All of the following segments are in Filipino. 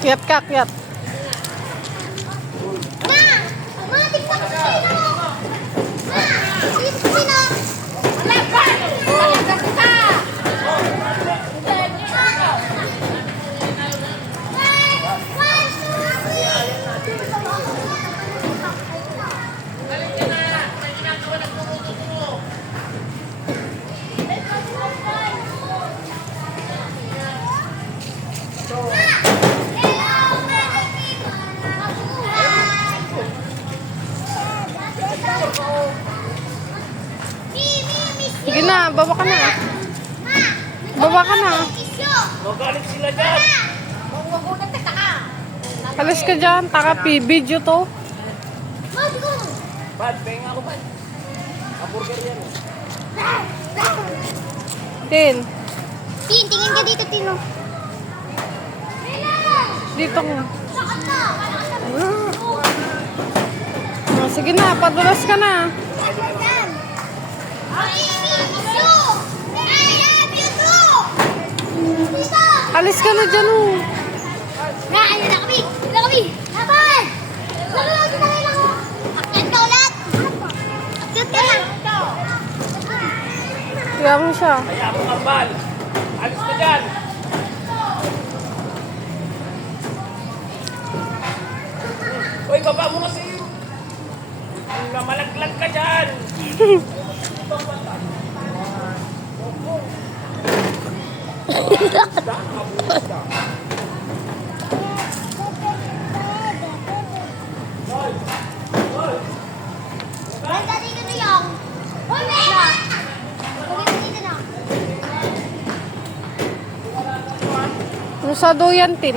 Kiyat ka, kiyat. Sige na, baba ka na. Baba ka na. Magalit sila dyan. Alis ka dyan, taka video to. Bad, penga ako bad. Hamburger yan. Tin, Tingin ka dito, Tino. dito nga. Sige na, padulas ka na. Alis ka na dyan, oh. Kaya mo siya. Kaya ako kambal. Alis ka dyan. Uy, baba mo kasi. Malaglag ka dyan. Ano sa doyan, Tin?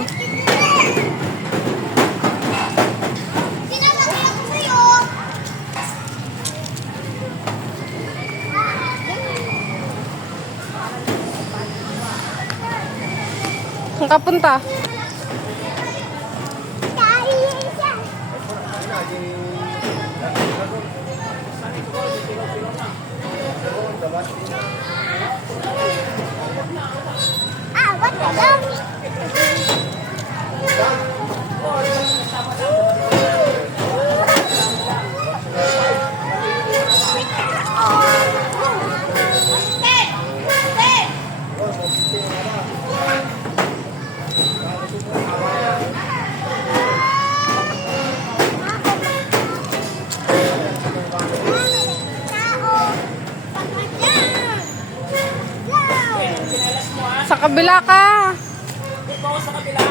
Saan ka punta? What the hell? Sa kabila ka. Dito ako sa kabila.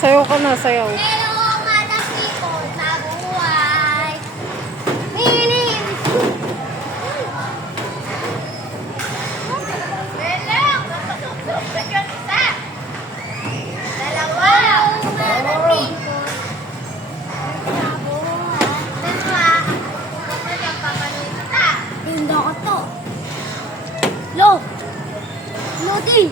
Sayaw ka na, sayaw. Pero mga people sa buhay. Minim. Dalawa. Mga people. Sa buhay. Dalawa. Tinda ko to. Lo. Lodi.